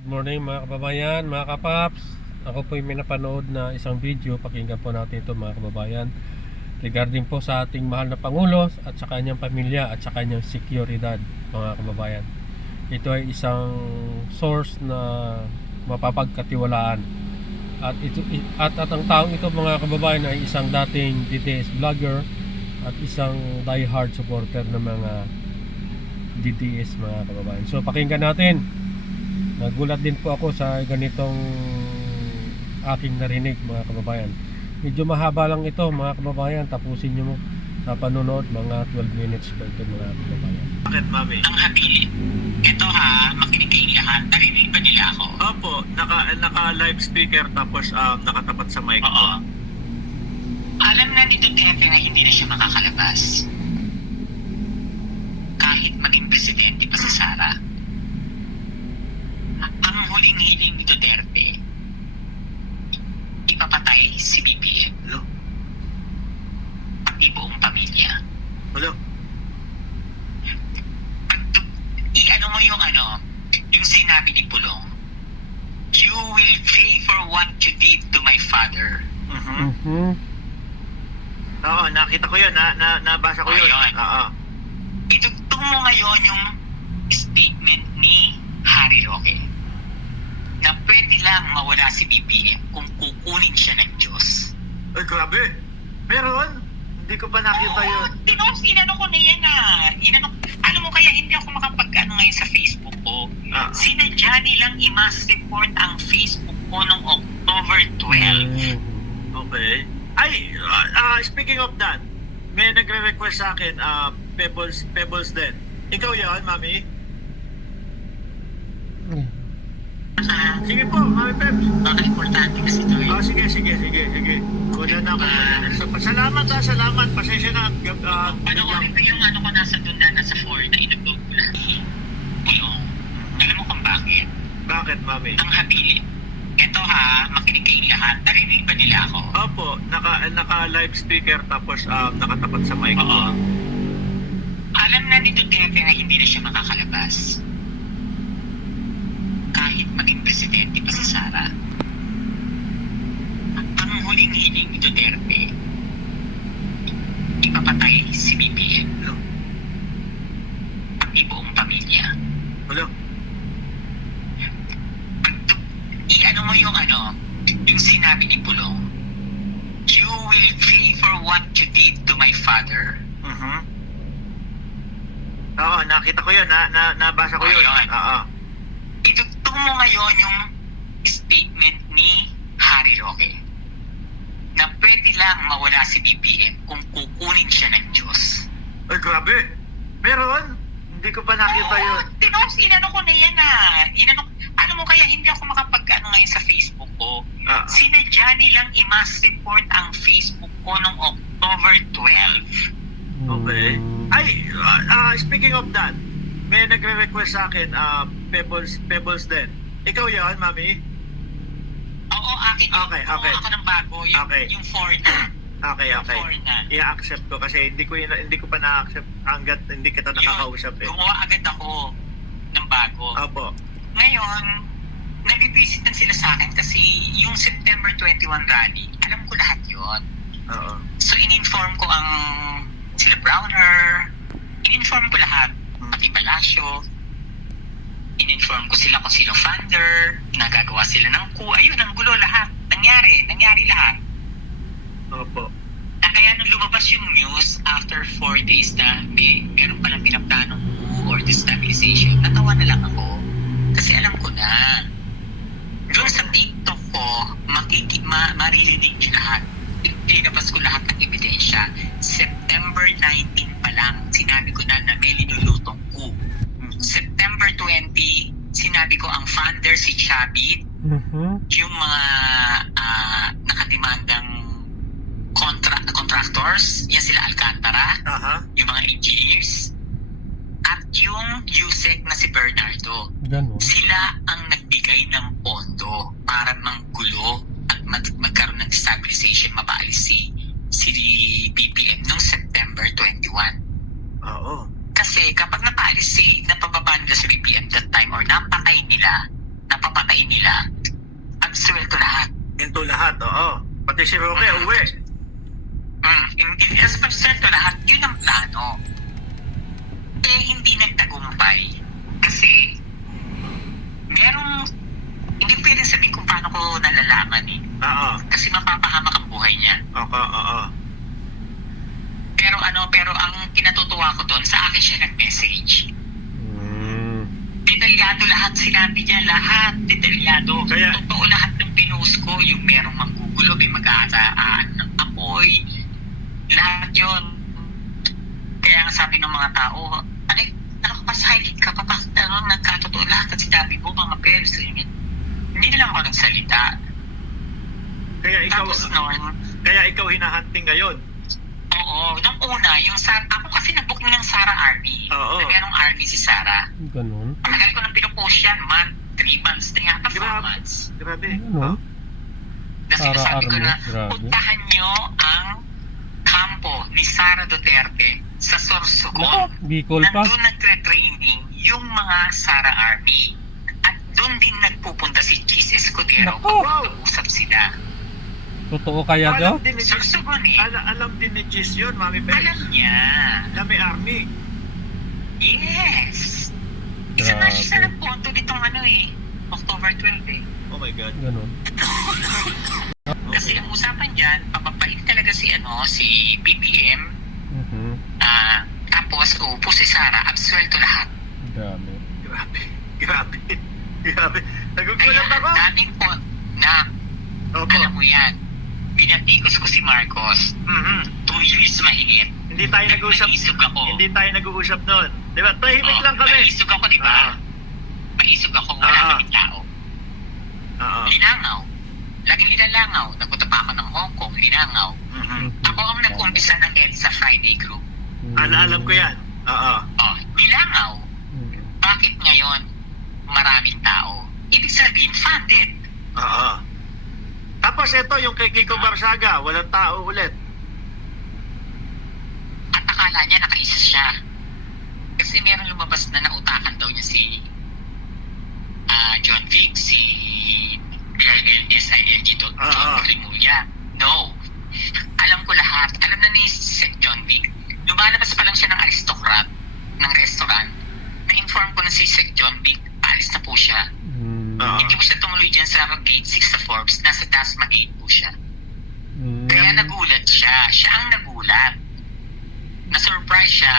Good morning mga kababayan, mga kapaps. Ako po may napanood na isang video. Pakinggan po natin ito mga kababayan, regarding po sa ating mahal na Pangulo at sa kanyang pamilya at sa kanyang seguridad mga kababayan. Ito ay isang source na mapapagkatiwalaan. At ang taong ito mga kababayan ay isang dating DDS vlogger at isang diehard supporter ng mga DDS mga kababayan. So pakinggan natin. Nagulat din po ako sa ganitong aking narinig mga kababayan. Medyo mahaba lang ito mga kababayan. Tapusin nyo mo sa panonood, mga 12 minutes pa ito mga kababayan. Bakit, mami? Ang habili. Ito ha, makinig kayong lahat. Narinig ba nila ako? Opo, naka-live speaker tapos nakatapat sa mic. Oo. Alam na ni Duterte na hindi na siya makakalabas. Kahit maging presidente pa si Sara. Ang huling hiling ni Duterte, ipapatay si BBM. Hello? Pati buong pamilya. Hello? I-ano mo yung sinabi ni Pulong, you will pay for what you did to my father. Oo, nakita ko yun. Nabasa ko yun. Ayun. Oo. Itugtong mo ngayon yung statement ni Harry Roque na pwede lang mawala si BBM kung kukunin siya ng Diyos. Ay, grabe. Meron? Hindi ko pa nakita yun. Inano ko na yan alam mo kaya hindi ako makapag-ano ngayon sa Facebook ko. Sinadya nilang i-mass report ang Facebook ko noong October 12. Okay. Ay, speaking of that, may nagre-request sa akin, Pebbles din. Ikaw yan, mami? Sige po, mami Pebs. Baka importante kasi ito eh. Sige. Kunin na ako. Salamat. Pasensya na. Panoorin ko yung ko nasa 4 na inupload ko lang. Pulong. Alam mo kung bakit? Bakit, mami? Ang habili. Ito ha, makinig kayong lahat. Narinig ba nila ako? Opo, naka-live speaker tapos nakatapat sa mic. Oo. Alam na ni Duterte na hindi na siya makakalabas. Kahit maging presidente pa si Sara. Ang huling hiling ni Duterte, ipapatay si BBM. Hello? Pati buong pamilya. Hello? I-ano mo yung sinabi ni Pulong, you will pay for what you did to my father. Oo, nakita ko yun. Nabasa ko yun. Ayun. Oo. Idugtong mo ngayon yung statement ni Harry Roque na pwede lang mawala si BBM kung kukunin siya ng Diyos. Ay, grabe. Meron? Hindi ko pa nakita yun. Inano ko na yan alam mo kaya hindi ako makapag-ano ngayon sa Facebook ko. Sinadya nilang i-mass report ang Facebook ko noong October 12. Okay. Ay, speaking of that, may nagre-request sa akin, Pebbles din. Ikaw yan, mami? Oo, akin yun. Okay. Ako ng bago. Yung 4 na. Okay. I-accept ko kasi hindi ko pa na-accept hanggat hindi kita nakakausap eh. Gumawa agad ako ng bago. Opo. Ngayon, nabibisitan sila sa akin kasi yung September 21 rally, alam ko lahat yon. Oo. So, in-inform ko ang sila Browner, in-inform ko lahat, pati Palacio, in-inform ko sila kung sino funder, nagagawa sila ng coup, ayun, ang gulo lahat, nangyari lahat. Opo. Na kaya nung lumabas yung news after 4 days na meron palang pinaplanong coup or destabilization, natawa na lang ako. Kasi alam ko na. Doon sa TikTok ko, maririnig nyo lahat. Pinabas ko lahat ng ebidensya. September 19 pa lang, sinabi ko na may linulutong coup. September 20, sinabi ko ang funder si Chabit, yung mga nakademandang contractors, yan sila Alcantara, yung mga engineers, at yung USEC na si Bernardo. Sila ang nagbigay ng pondo para manggulo at magkaroon ng destabilization, mapaalis si BBM noong September 21. Oo. Kasi kapag napababa nila si BBM that time or napatay nila, bahay nila, absuelto lahat. Into lahat, oo. Pati si Roque, uwi. Hindi absuelto lahat, yun ang plano. Eh, hindi nagtagumpay. Kasi, hindi pwedeng sabihin kung paano ko nalalaman eh. Oo. Kasi mapapahamak ang buhay niya. Oo. Pero ang kinatutuwa ko doon, sa akin siya nag-message. Mm. Detalyado lahat sinabi niya, lahat detalyado. Kaya- Totoo lahat ng pinost ko, yung merong manggugulo, may mag-aasaan ng apoy, lahat yun. Kaya nga sabi ng mga tao, nakapasahilid ka pa, bakit nagkatotoo lahat at sinabi mo, mga pers, hindi na lang ako nagsalita. Kaya ikaw hinahunting ngayon. Oo, nung una, ako kasi nag-book ng Sara Army. Oo. Na merong army si Sara. Ganun. Ang tagal ko nang pinupost yan, 3 months, na yata 4 Grabe. months. Grabe. Ganun. Na Sara sinasabi ko Army, na, grabe. puntahan nyo ang kampo ni Sara Duterte sa Sorsogon. Bicol pa. Nandun nagtre-training yung mga Sara Army. At doon din nagpupunta si Cheese Escudero Nako. kapag usap sila. Totoo kaya daw? Alam din ni Gis, Sorsogon eh. alam din ni Gis yun, Mami Pers. Alam niya. Na may army. Yes. Isa na siya sa Grabe. nagpunto ditong October 12 eh. Oh my God. Ganun. Kasi ang usapan dyan, papapalit talaga si BBM, Mhm. tapos upo si Sara, absuelto lahat. Grabe. Grabe. Kaya Nagugulat ako. ang daming po na, Opo. alam mo yan, binatikos ko si Marcos, 2 years mahigit. Hindi tayo nag-uusap. Maisog ako. Hindi tayo nag-uusap noon. Di ba? Tahimik lang kami. Maisog ako, di ba? Maisog ako, wala Ah. kaming tao. Oo. Linangaw. Laging nilalangaw. Nagpunta pa ako ng Hong Kong, linangaw. Ako ang nag-umpisa ng EDSA Friday group. Alam ko yan. Oo. Nilangaw. Mhm. Bakit ngayon maraming tao? Ibig sabihin, funded. Oo. Tapos ito, yung kay Kiko Barsaga, walang tao ulit. At akala niya nakaisa siya. Kasi meron lumabas na nautakan daw niya si John Vic, si SILG John Rimulya. No. Alam ko lahat. Alam na ni Sec John Vic. Lumalabas pa lang siya ng aristocrat ng restaurant. Na-inform ko na si Sec John Vic, paalis na po siya. Mm. Oo. Hindi po siya tumuloy dyan sa gate 6 sa Forbes. Nasa Dasma gate po siya. Mm. Kaya nagulat siya. Siya ang nagulat. Na-surprise siya.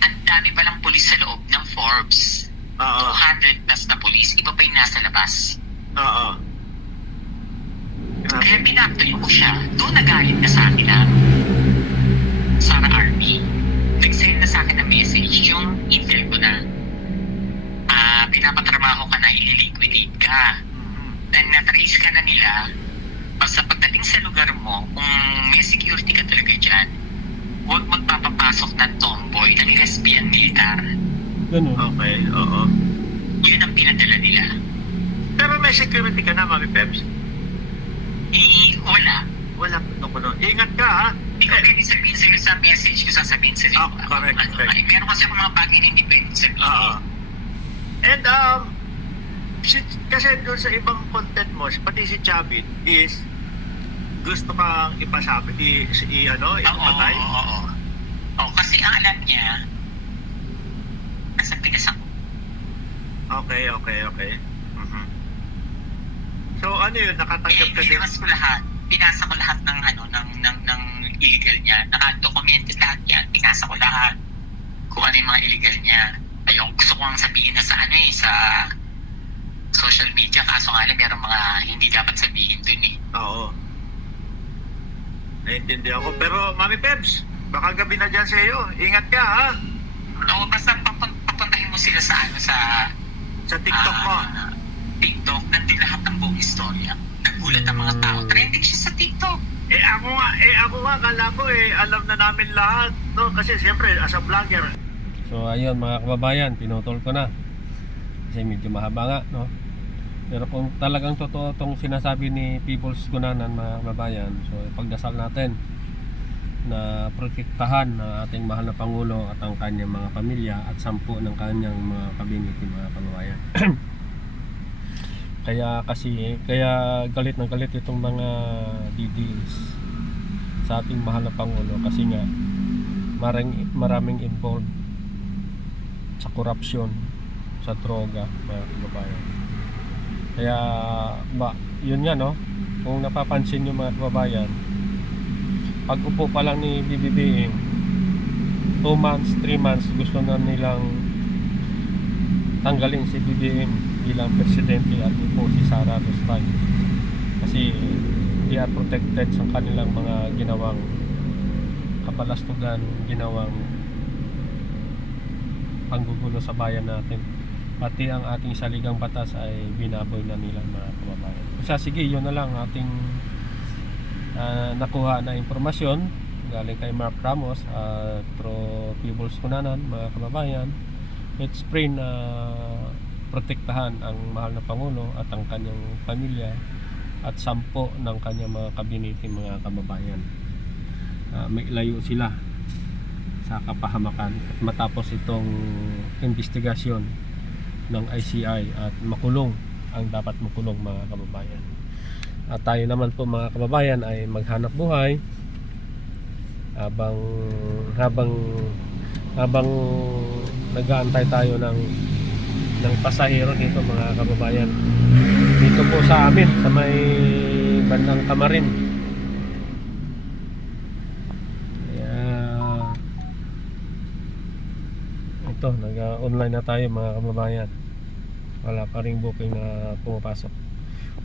Ang dami palang pulis sa loob ng Forbes. Oo. 200 plus na pulis. Iba pa yung nasa labas. Oo. Kaya binaktoy ko siya. Doon nagalit na sa akin ang Sara Army. Nag-send na sa akin ng message yung intel ko na pinapatrabaho ka na, ililiquidate ka. And na-trace ka na nila. Basta pagdating sa lugar mo, kung may security ka talaga dyan, huwag magpapapasok ng tomboy, ng lesbian militar. Ganun. Okay, oo. Yun ang pinadala nila. Pero may security ka na, Mami Peps. Wala. Wala. Ako nun. Ingat ka, ha? Hindi ko pwede sabihin sa'yo sa message ko, sasabihin sa'yo. Correct. Meron kasi ako mga bagay na hindi pwede sabihin. Oo. And, kasi doon sa ibang content mo, pati si Chavit is gusto kang ipasabi, ipatay. Oo, kasi ang alam niya, nasa Pinas ako. Okay. Mhm. So, ano yun? Nakatanggap ka din? Pinasa ko lahat ng ng illegal niya. Naka-documented lahat yan. Pinasa ko lahat. Kung ano yung mga illegal niya. Ayun, gusto ko ang sabihin na sa sa social media. Kaso nga lang, merong mga hindi dapat sabihin dun eh. Oo. Naiintindihan ko. Pero, Mami Peps, baka gabi na dyan sa iyo. Ingat ka, ha? Oo, basta papuntahin mo sila sa Sa TikTok mo. TikTok, nandun lahat ng buong istorya. Nagulat ang mga tao. Trending siya sa TikTok. Ako nga, kala ko alam na namin lahat. No? Kasi siyempre, as a vlogger. So ayun mga kababayan, pinutol ko na. Kasi medyo mahaba nga, no? Pero kung talagang totoo itong sinasabi ni Peoples Gunanan mga kababayan, so ipagdasal natin na protektahan ng ating mahal na Pangulo at ang kanyang mga pamilya at 10 ng kanyang mga kabinete mga kababayan. Kaya galit na galit itong mga DDS sa ating mahal na Pangulo kasi nga maraming involved sa korupsyon, sa droga, mga kababayan. Kaya yun nga, no, kung napapansin nyo mga kababayan, pag upo pa lang ni BBBM 2 months, 3 months gusto na nilang tanggalin si BBM bilang presidente at upo si Sara Rustay kasi they are protected sa kanilang mga ginawang kapalastugan, ginawang panggugulo sa bayan natin, pati ang ating saligang batas ay binaboy na nila mga kababayan. Kasi sige, yun na lang ating nakuha na impormasyon galing kay Mark Ramos at Pro People's Kunanan, mga kababayan. Let's pray na protektahan ang mahal na Pangulo at ang kanyang pamilya at 10 ng kanyang mga kabinete, mga kababayan. May layo sila sa kapahamakan at matapos itong investigasyon ng ICI at makulong ang dapat makulong, mga kababayan. At tayo naman po mga kababayan ay maghanap buhay habang nag-aantay tayo ng pasahero dito, mga kababayan. Dito po sa amin sa may bandang Kamarin. Kaya ito, nag-online na tayo mga kababayan. Wala pa ring booking na pumapasok.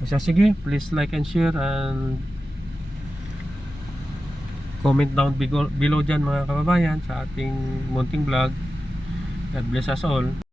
So, sige, please like and share and comment down below dyan, mga kababayan, sa ating munting vlog. God bless us all.